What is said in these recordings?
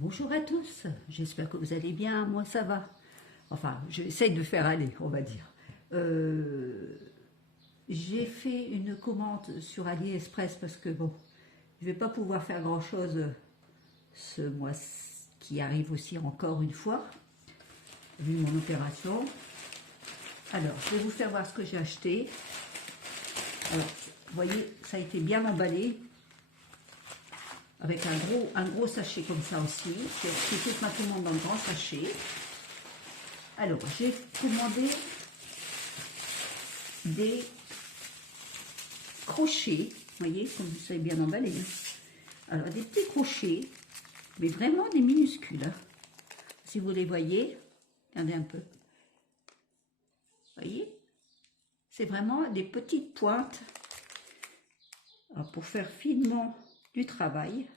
Bonjour à tous, j'espère que vous allez bien, moi ça va. Enfin, j'essaye de faire aller, on va dire. J'ai fait une commande sur AliExpress parce que bon, je ne vais pas pouvoir faire grand chose ce mois qui arrive aussi encore une fois, vu mon opération. Alors, je vais vous faire voir ce que j'ai acheté. Alors, vous voyez, ça a été bien emballé. Avec un gros sachet comme ça aussi. J'ai toute ma commande dans le grand sachet. Alors, j'ai commandé des crochets. Vous voyez, comme ça est bien emballé. Alors, des petits crochets, mais vraiment des minuscules. Hein. Si vous les voyez, regardez un peu. Vous voyez, c'est vraiment des petites pointes. Alors, pour faire finement du travail.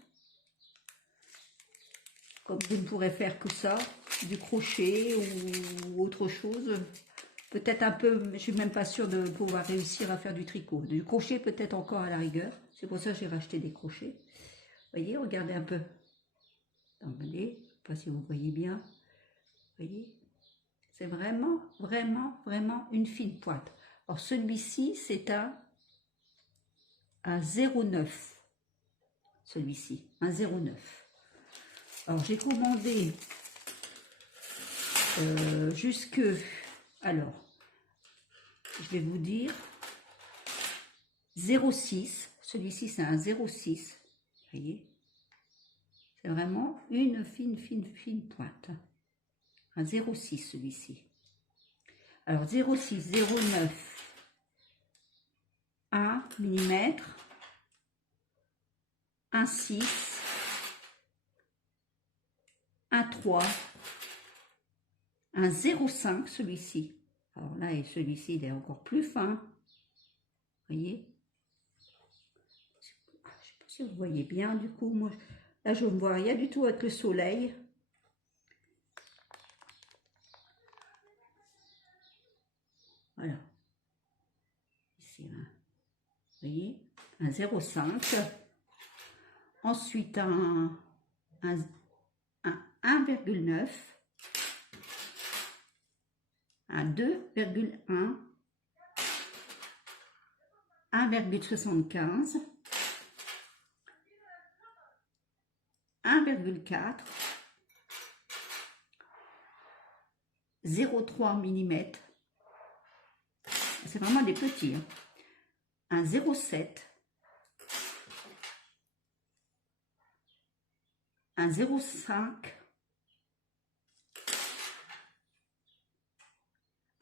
Comme je ne pourrais faire que ça, du crochet ou autre chose. Peut-être un peu, je ne suis même pas sûre de pouvoir réussir à faire du tricot. Du crochet peut-être encore à la rigueur. C'est pour ça que j'ai racheté des crochets. Vous voyez, regardez un peu. Attendez, je ne sais pas si vous voyez bien. Vous voyez, c'est vraiment une fine pointe. Alors celui-ci, c'est un 0,9. Celui-ci, un 0,9. Alors j'ai commandé jusque, alors je vais vous dire 0,6, celui-ci c'est un 0,6, vous voyez, c'est vraiment une fine pointe, un 0,6 celui-ci. Alors 0,6, 0,9, 1 mm, 1,6, 1,3, un 0,5 celui-ci. Alors là, et celui-ci, il est encore plus fin. Vous voyez? Je ne sais pas si vous voyez bien, du coup. Moi, là, je ne vois rien du tout avec le soleil. Voilà. Ici, hein. Vous voyez? Un 0,5. Ensuite, un 1,9. Un 2,1, 1,75, 1,4, 0,3 mm. C'est vraiment des petits. Hein. Un 0,7, un 0,5,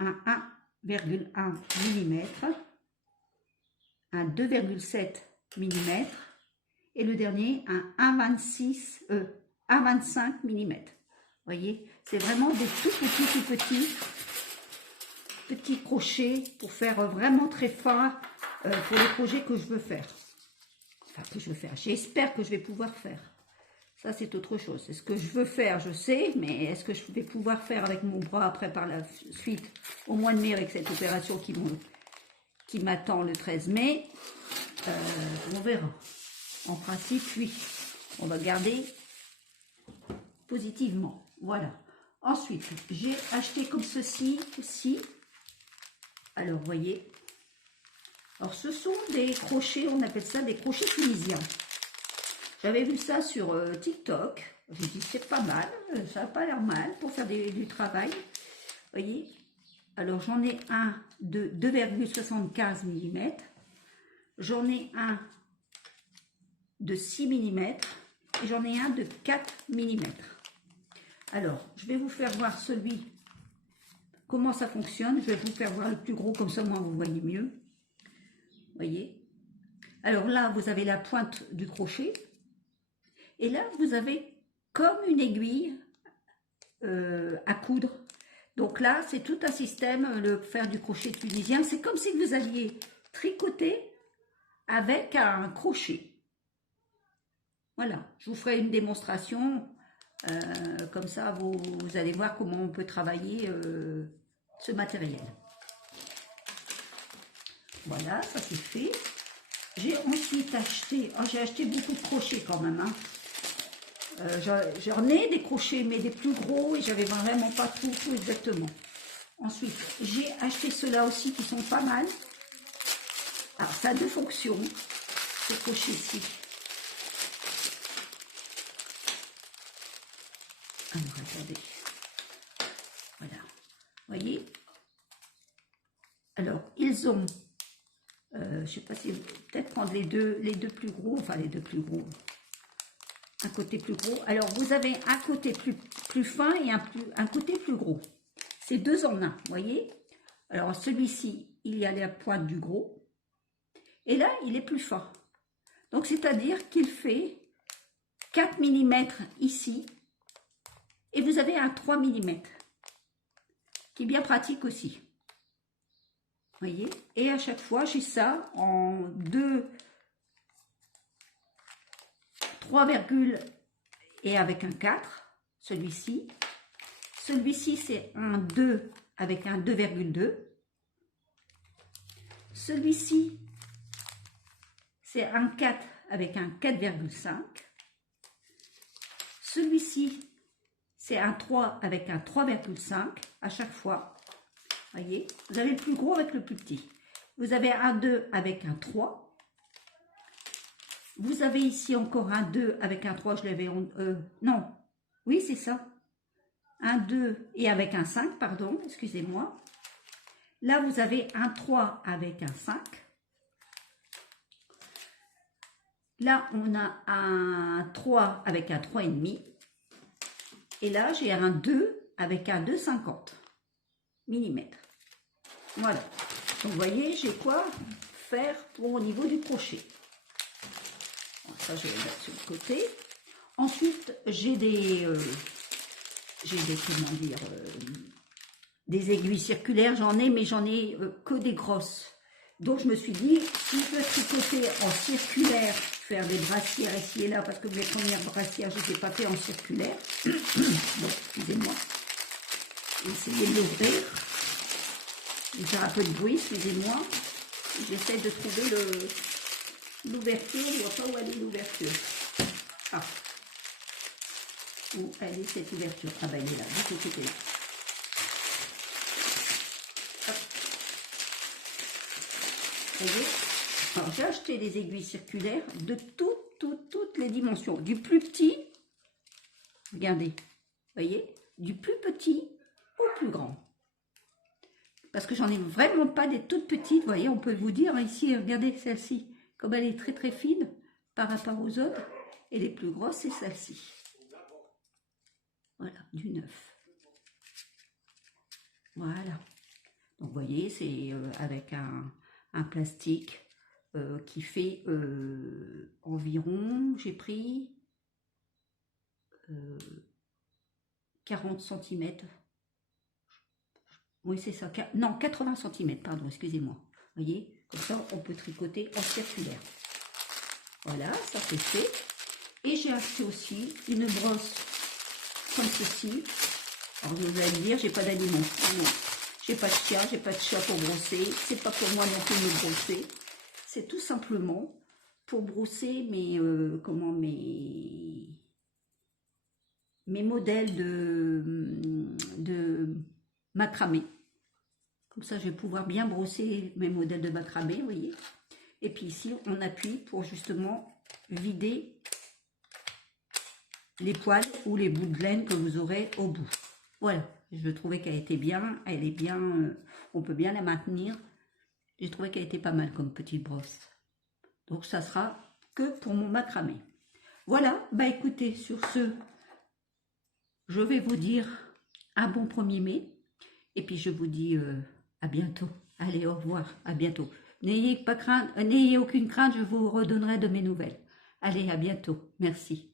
un 1,1 mm, un 2,7 mm et le dernier un 1,25 mm. Vous voyez, c'est vraiment des tout petits crochets pour faire vraiment très fin pour les projets que je veux faire. Enfin, que je veux faire. J'espère que je vais pouvoir faire. Ça, c'est autre chose. C'est ce que je veux faire, je sais, mais est-ce que je vais pouvoir faire avec mon bras après par la suite, au mois de mai, avec cette opération qui m'attend le 13 mai on verra. En principe, oui. On va garder positivement. Voilà. Ensuite, j'ai acheté comme ceci aussi. Alors, vous voyez. Alors, ce sont des crochets, on appelle ça des crochets tunisiens. J'avais vu ça sur TikTok. J'ai dit c'est pas mal, ça n'a pas l'air mal pour faire du travail. Vous voyez. Alors j'en ai un de 2,75 mm. J'en ai un de 6 mm. Et j'en ai un de 4 mm. Alors je vais vous faire voir celui, comment ça fonctionne. Je vais vous faire voir le plus gros, comme ça moi vous voyez mieux. Vous voyez. Alors là vous avez la pointe du crochet. Et là, vous avez comme une aiguille à coudre. Donc là, c'est tout un système, le faire du crochet tunisien. C'est comme si vous alliez tricoter avec un crochet. Voilà, je vous ferai une démonstration. Comme ça, vous allez voir comment on peut travailler ce matériel. Voilà, ça c'est fait. J'ai ensuite acheté, j'ai acheté beaucoup de crochets quand même. Hein. J'en ai des crochets, mais des plus gros, et j'avais vraiment pas tout exactement. Ensuite, j'ai acheté ceux-là aussi qui sont pas mal. Alors, ça a deux fonctions, ce crochet-ci. Alors, attendez. Voilà. Vous voyez? Alors, ils ont, je ne sais pas si, peut-être prendre les deux plus gros, enfin les deux plus gros. Un côté plus gros. Alors, vous avez un côté plus fin et un côté plus gros. C'est deux en un, vous voyez? Alors, celui-ci, il y a la pointe du gros. Et là, il est plus fin. Donc, c'est-à-dire qu'il fait 4 mm ici. Et vous avez un 3 mm. Qui est bien pratique aussi. Vous voyez? Et à chaque fois, j'ai ça en 3 virgules et avec un 4, celui-ci. Celui-ci, c'est un 2 avec un 2,2. Celui-ci, c'est un 4 avec un 4,5. Celui-ci, c'est un 3 avec un 3,5 à chaque fois. Voyez, vous avez le plus gros avec le plus petit. Vous avez un 2 avec un 3. Vous avez ici encore un 2 avec un 3, je l'avais... non, oui, c'est ça. Un 2 et avec un 5, pardon, excusez-moi. Là, vous avez un 3 avec un 5. Là, on a un 3 avec un 3,5. Et là, j'ai un 2 avec un 2,50 mm. Voilà. Donc, vous voyez, j'ai quoi faire pour au niveau du crochet. Bon, ça, je vais le mettre sur le côté. Ensuite, j'ai des comment dire, des aiguilles circulaires. J'en ai, mais j'en ai que des grosses. Donc, je me suis dit, si je veux tricoter en circulaire, faire des brassières ici et là, parce que mes premières brassières, je ne les ai pas fait en circulaire. Bon, excusez-moi. Essayez de l'ouvrir. Je vais faire un peu de bruit, excusez-moi. J'essaie de trouver l'ouverture. Je ne vois pas où elle est l'ouverture. Ah. Où elle est cette ouverture? Ah ben elle est là, du côté là. Vous voyez? Alors j'ai acheté des aiguilles circulaires de toutes les dimensions. Du plus petit, regardez, vous voyez, du plus petit au plus grand. Parce que j'en ai vraiment pas des toutes petites, vous voyez, on peut vous dire ici, regardez celle-ci, comme elle est très très fine par rapport aux autres. Et les plus grosses, c'est celle-ci. Voilà, du 9. Voilà. Donc, vous voyez, c'est avec un plastique qui fait environ, j'ai pris 40 cm. Oui, c'est ça. Non, 80 cm, pardon, excusez-moi. Vous voyez, comme ça, on peut tricoter en circulaire. Voilà, ça c'est fait. Et j'ai acheté aussi une brosse comme ceci. Alors vous allez me dire, j'ai pas d'animaux. Non, j'ai pas de chien, j'ai pas de chat pour brosser. C'est pas pour moi non plus de me brosser. C'est tout simplement pour brosser mes modèles de macramé. Comme ça, je vais pouvoir bien brosser mes modèles de macramé, vous voyez. Et puis ici, on appuie pour justement vider les poils ou les bouts de laine que vous aurez au bout. Voilà, je trouvais qu'elle était bien, elle est bien, on peut bien la maintenir. J'ai trouvé qu'elle était pas mal comme petite brosse. Donc ça sera que pour mon macramé. Voilà, bah écoutez, sur ce, je vais vous dire un bon 1er mai. Et puis je vous dis à bientôt. Allez, au revoir, à bientôt. N'ayez aucune crainte, je vous redonnerai de mes nouvelles. Allez, à bientôt. Merci.